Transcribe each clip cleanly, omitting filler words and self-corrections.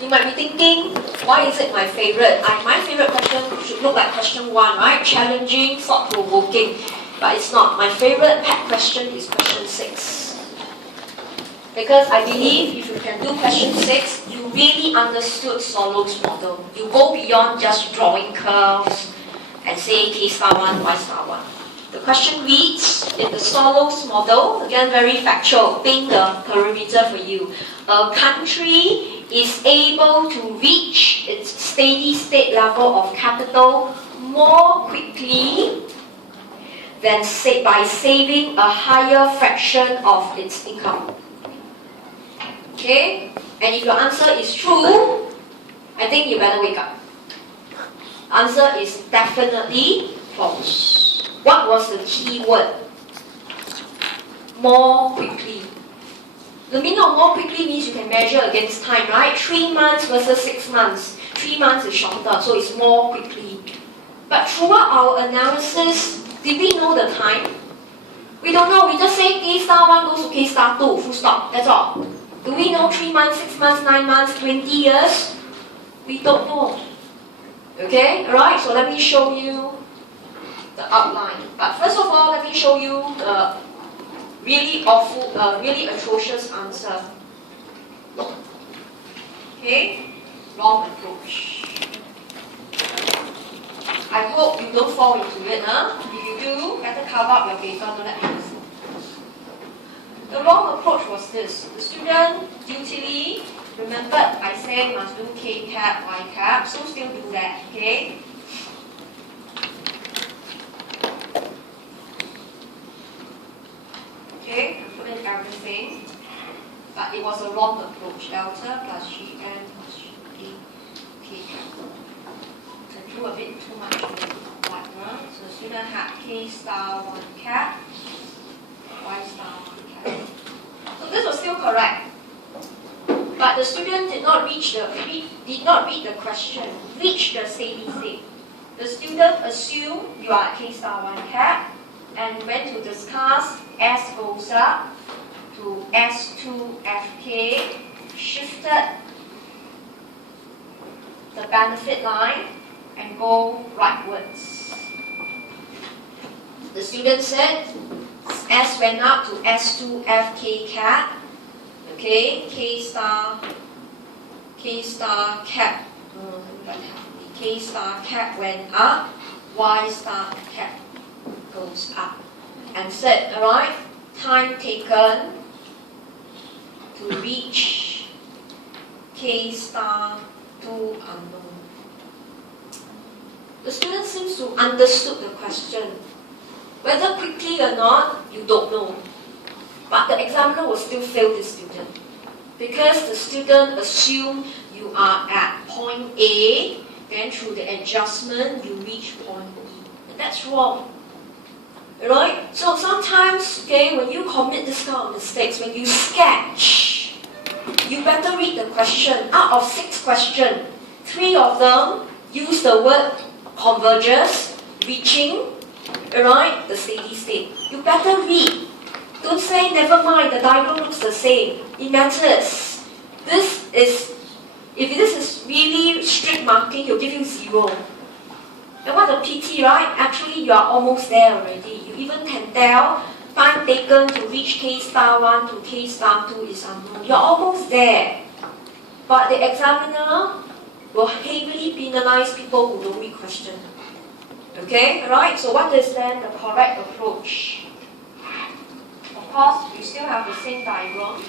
You might be thinking, why is it my favorite? My favorite question should look like question 1, right? Challenging, thought-provoking. But it's not. My favorite pet question is question 6. Because I believe if you can do question 6, you really understood Solo's model. You go beyond just drawing curves and say K star 1, Y star 1. The question reads, in the Solo's model, again very factual, paint the perimeter for you. A country is able to reach its steady state level of capital more quickly than by saving a higher fraction of its income. Okay? And if your answer is true, I think you better wake up. Answer is definitely false. What was the key word? More quickly. The meaning of more quickly means you can measure against time, right? 3 months versus 6 months. 3 months is shorter, so it's more quickly. But throughout our analysis, did we know the time? We don't know. We just say K star 1 goes to K star 2, full stop. That's all. Do we know 3 months, 6 months, 9 months, 20 years? We don't know. Okay? Alright, so let me show you the outline. But first of all, let me show you the really awful, really atrocious answer. Okay? Wrong approach. I hope you don't fall into it, huh? If you do, better cover up your paper, don't let me see. The wrong approach was this. The student dutifully remembered I said must do K cap, Y cap, so still do that, okay? Okay, I put in everything, but it was a wrong approach. Delta plus Gn plus G K cap. I drew a bit too much white, so the student had K star 1 cap, Y star 1 cap. So this was still correct. But the student did not read the question, reach the steady state. The student assumed you are at K star 1 cap and went to discuss S goes up to S2 FK, shifted the benefit line and go rightwards. The student said S went up to S2 FK cap. Okay, K star cap, K star cap went up, Y star cap goes up. And said, alright, time taken to reach K star 2 unknown. The student seems to understood the question. Whether quickly or not, you don't know. But the examiner will still fail the student. Because the student assumed you are at point A, then through the adjustment, you reach point B. And that's wrong. Right? So sometimes, okay, when you commit this kind of mistakes, when you sketch, you better read the question. Out of 6 questions, 3 of them use the word converges, reaching, right, the steady state. You better read. Don't say, never mind, the diagram looks the same. It matters. If this is really strict marking, he'll give you 0. And what a pity, right? Actually, you are almost there already. You even can tell time taken to reach K star 1 to K star 2 is unknown. You're almost there. But the examiner will heavily penalize people who don't read question. Okay? Alright? So what is then the correct approach? Of course, you still have the same diagram.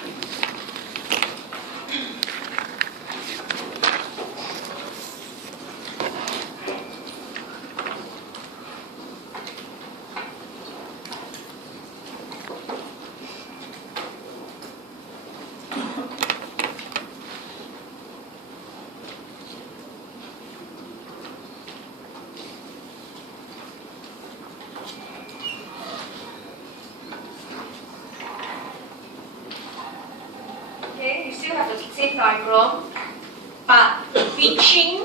Diagram, but reaching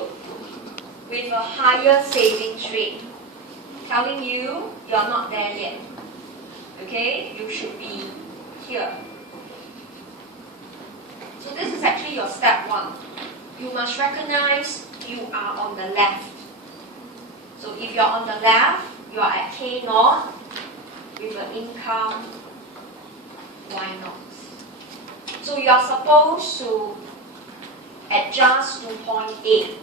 with a higher savings rate, telling you are not there yet. Okay, you should be here. So this is actually actually your step 1. You must recognize you are on the left. So if you're on the left, you are at K0 with an income Y0. So you are supposed to adjust to 0.8.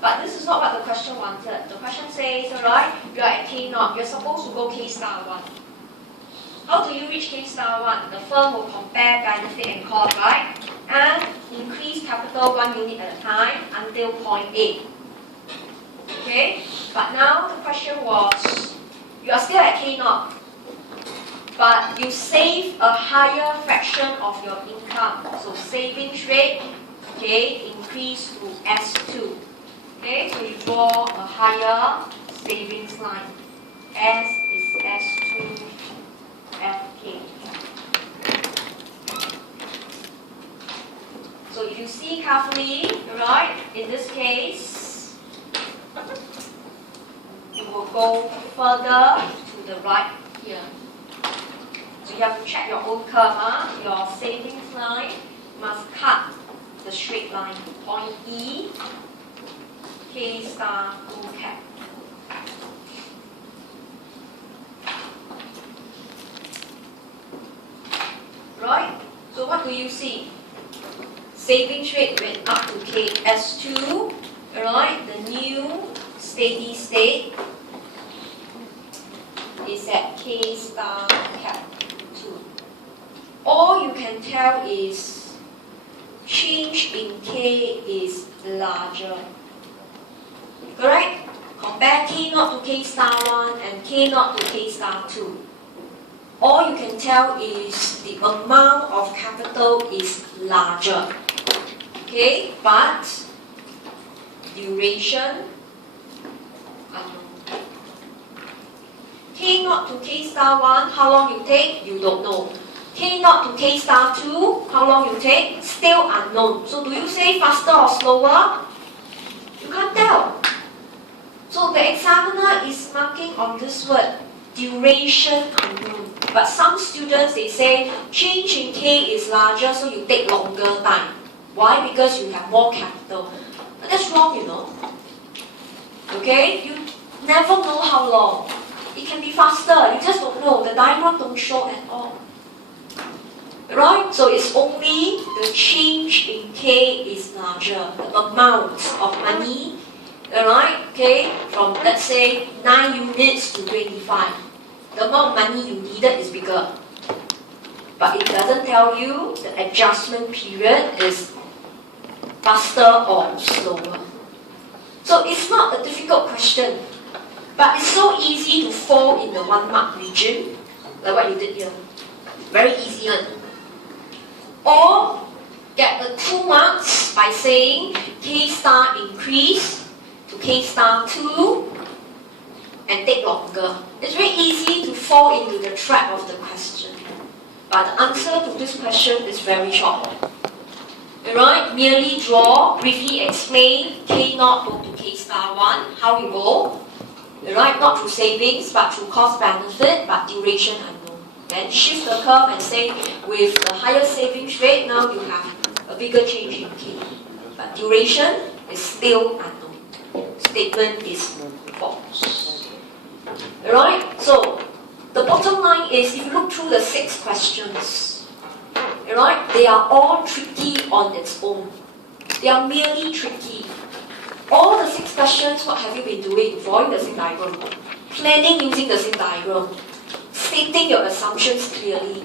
But this is not what the question wanted. The question says, alright, you are at K0, you're supposed to go K star 1. How do you reach K star 1? The firm will compare benefit and cost, right? And increase capital 1 unit at a time until 0.8. Okay? But now the question was, you are still at K0, but you save a higher fraction of your income. So savings rate, okay, increase to S2. Okay, so you draw a higher savings line. S is S2 FK. So if you see carefully, right, in this case, you will go further to the right here. So you have to check your own curve. Your savings line must cut the straight line. Point E, K star 2 cap. Right? So what do you see? Savings rate went up to KS2. Right? The new steady state is at K star cap 2. All you can tell is change in K is larger. Correct? Compare K0 to K star 1 and K0 to K star 2. All you can tell is the amount of capital is larger. Okay? But duration unknown. K0 to K star 1, how long you take? You don't know. K0 to K star 2, how long you take? Still unknown. So do you say faster or slower? You can't tell. So the examiner is marking on this word, duration unknown. But some students, they say, change in K is larger, so you take longer time. Why? Because you have more capital. But that's wrong, you know. Okay? You never know how long. It can be faster, you just don't know. The diagram don't show at all. Right? So it's only the change in K is larger, the amount of money, alright, okay, from let's say 9 units to 25. The amount of money you needed is bigger. But it doesn't tell you the adjustment period is faster or slower. So it's not a difficult question, but it's so easy to fall in the 1 mark region, like what you did here. Very easy one. Or get the 2 marks by saying K star increase to K star 2 and take longer. It's very easy to fall into the trap of the question. But the answer to this question is very short. Alright, merely draw, briefly explain K0 go to K star 1, how you go. Alright, not through savings, but through cost benefit, but duration unknown. Then shift the curve and say, with the higher savings rate, now you have a bigger change in K. But duration is still unknown. Statement is false. Alright, so the bottom line is, if you look through the 6 questions, alright, they are all tricky on its own. They are merely tricky. All the 6 questions, what have you been doing? Drawing the same diagram, planning using the same diagram, stating your assumptions clearly.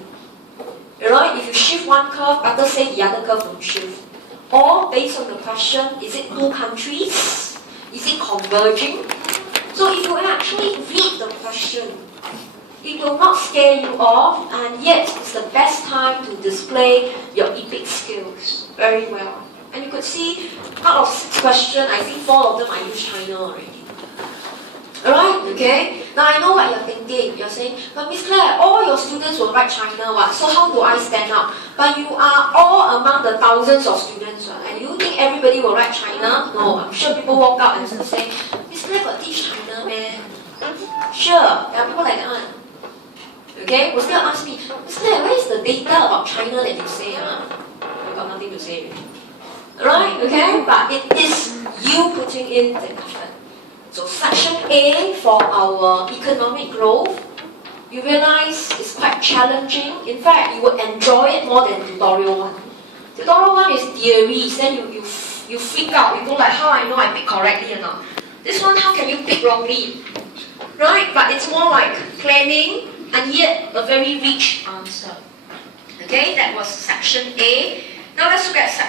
Alright, if you shift one curve, better say the other curve don't shift. Or based on the question, is it 2 countries? Is it converging? So if you actually read the question, it will not scare you off, and yet it's the best time to display your epic skills very well. And you could see, out of 6 questions, I think 4 of them I use China already. Alright, okay? Now I know what you're thinking. You're saying, but Miss Claire, all your students will write China, what? So how do I stand out? But you are all among the thousands of students, right? And you think everybody will write China? No, I'm sure people walk out and say, Miss Claire got teach China, man. Sure, there are people like that one. Okay, will still ask me, Miss Claire, where is the data about China that you say? you got nothing to say. Right? Okay? But it is you putting in the effort. So section A for our economic growth, you realize it's quite challenging. In fact, you will enjoy it more than tutorial 1. Tutorial 1 is theories, then you freak out, you go like, how I know I pick correctly or not? This one, how can you pick wrongly? Right? But it's more like planning and yet a very rich answer. Okay, that was section A. Now let's look at section